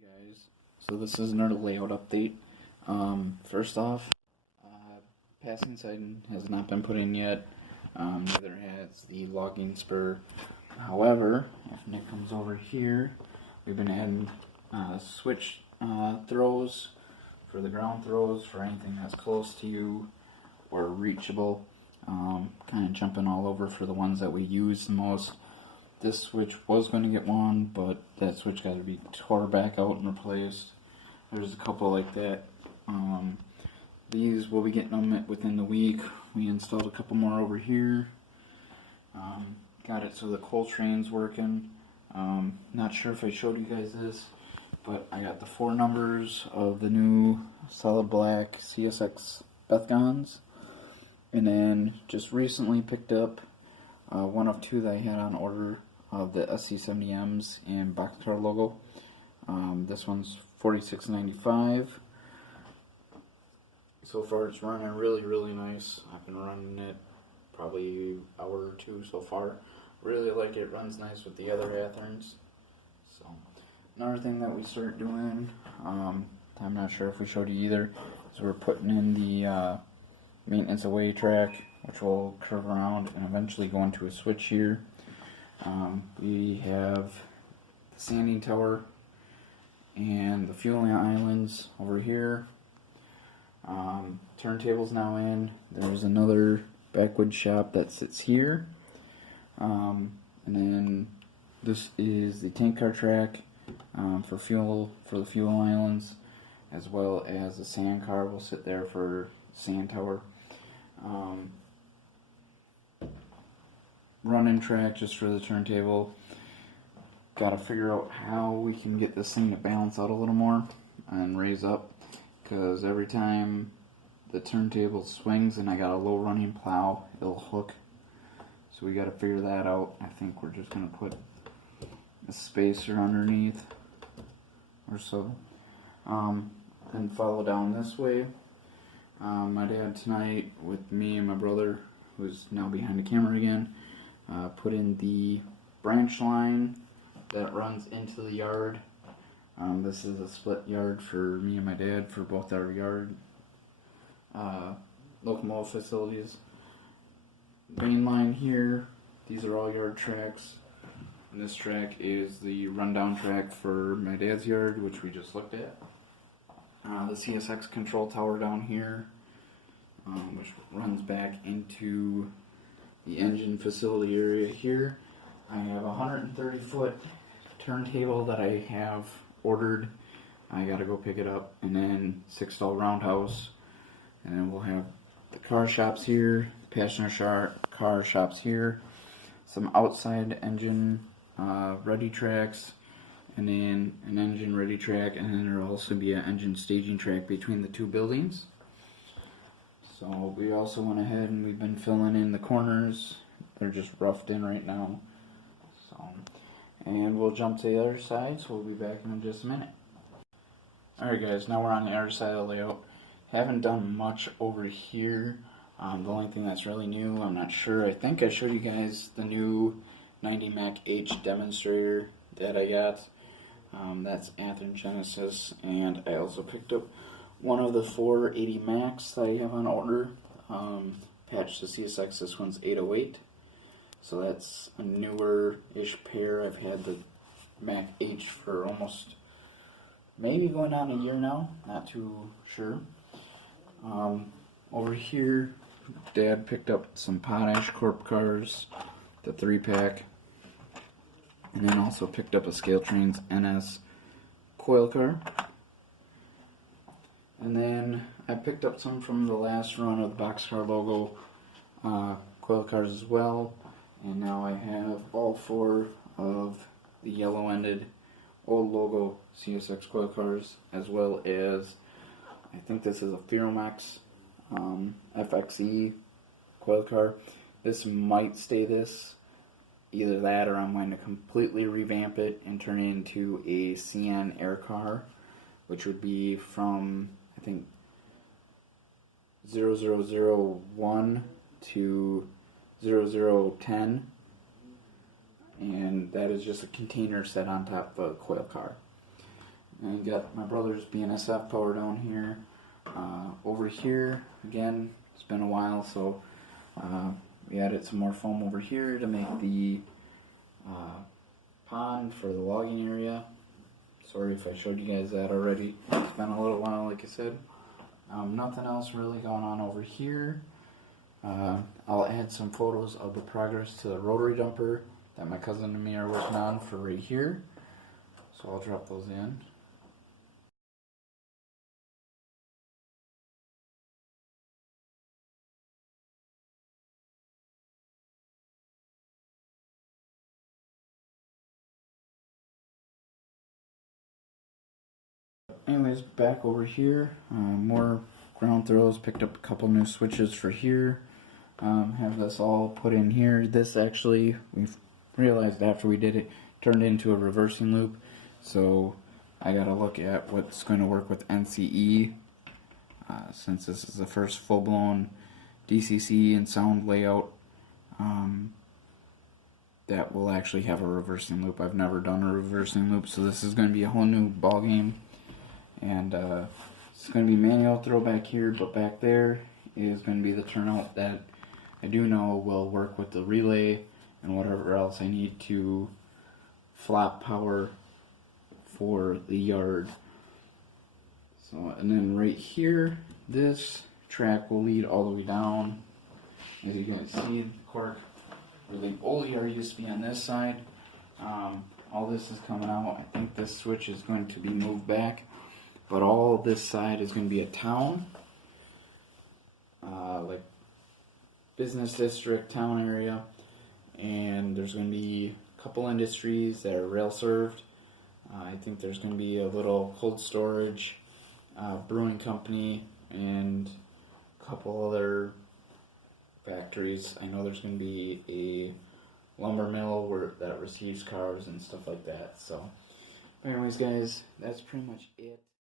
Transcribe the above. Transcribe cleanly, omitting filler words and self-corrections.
Guys, so this is another layout update. First off, passing sign has not been put in yet. Neither has the logging spur. However, if Nick comes over here, we've been adding switch throws for the ground throws for anything that's close to you or reachable. Kind of jumping all over for the ones that we use the most. This switch was going to get one, but that switch got to be tore back out and replaced. There's a couple like that. These we'll be getting them within the week. We installed a couple more over here. Got it so the Coltrane's working. Not sure if I showed you guys this, but I got the 4 numbers of the new solid black CSX Bethgons. And then just recently picked up one of 2 that I had on order of the SC70Ms and boxcar logo. This one's $46.95. So far it's running really nice. I've been running it probably an hour or 2 so far. Really like it. Runs nice with the other Atherns. So another thing that we start doing, I'm not sure if we showed you either, is we're putting in the maintenance away track, which will curve around and eventually go into a switch here. We have the sanding tower and the fueling islands over here. Turntable's now in. There's another backwood shop that sits here. And then this is the tank car track for fuel, for the fuel islands, as well as the sand car will sit there for sand tower. Running track just for the turntable. Got to figure out how we can get this thing to balance out a little more and raise up, because every time the turntable swings and I got a low running plow, it'll hook. So we got to figure that out. I think we're just going to put a spacer underneath or so. Then follow down this way. My dad tonight with me and my brother, who's now behind the camera again, put in the branch line that runs into the yard. This is a split yard for me and my dad for both our yard locomotive facilities. Main line here, these are all yard tracks. And this track is the rundown track for my dad's yard, which we just looked at. The CSX control tower down here, which runs back into the engine facility area here. I have a 130-foot turntable that I have ordered. I gotta go pick it up, and then 6-stall roundhouse, and then we'll have the car shops here, the passenger car shops here, some outside engine ready tracks, and then an engine ready track, and then there'll also be an engine staging track between the 2 buildings. So we also went ahead and we've been filling in the corners. They're just roughed in right now. So, and we'll jump to the other side, so we'll be back in just a minute. Alright guys, now we're on the other side of the layout. Haven't done much over here. The only thing that's really new, I'm not sure, I think I showed you guys the new 90 Mac H demonstrator that I got. That's Athearn Genesis, and I also picked up one of the 480 Macs that I have on order. Patched to CSX, this one's 808. So that's a newer-ish pair. I've had the Mac H for almost, maybe going on a year now, not too sure. Over here, Dad picked up some Potash Corp cars, the 3-pack, and then also picked up a Scaletrains NS coil car. And then I picked up some from the last run of the Boxcar logo coil cars as well. And now I have all 4 of the yellow-ended old logo CSX coil cars, as well as, I think this is a Ferromax FXE coil car. This might stay this. Either that or I'm going to completely revamp it and turn it into a CN air car, which would be from, I think, 0001 to 0010, and that is just a container set on top of a coil car. And got my brother's BNSF power down here. Over here, again, it's been a while, so we added some more foam over here to make the pond for the logging area. Sorry if I showed you guys that already. It's been a little while, like I said. Nothing else really going on over here. I'll add some photos of the progress to the rotary dumper that my cousin and me are working on for right here. So I'll drop those in. Anyways, back over here, more ground throws, picked up a couple new switches for here. Have this all put in here. This actually, we've realized after we did it, turned into a reversing loop. So I gotta look at what's going to work with NCE, since this is the first full-blown DCC and sound layout that will actually have a reversing loop. I've never done a reversing loop, so this is going to be a whole new ball game. And it's going to be manual throw back here, but back there is going to be the turnout that I do know will work with the relay and whatever else I need to flop power for the yard. So, and then right here, this track will lead all the way down. As you guys see, the cork where the old yard used to be on this side. All this is coming out. I think this switch is going to be moved back. But all this side is going to be a town, like business district, town area, and there's going to be a couple industries that are rail served. I think there's going to be a little cold storage, brewing company, and a couple other factories. I know there's going to be a lumber mill that receives cars and stuff like that. So, anyways, guys, that's pretty much it.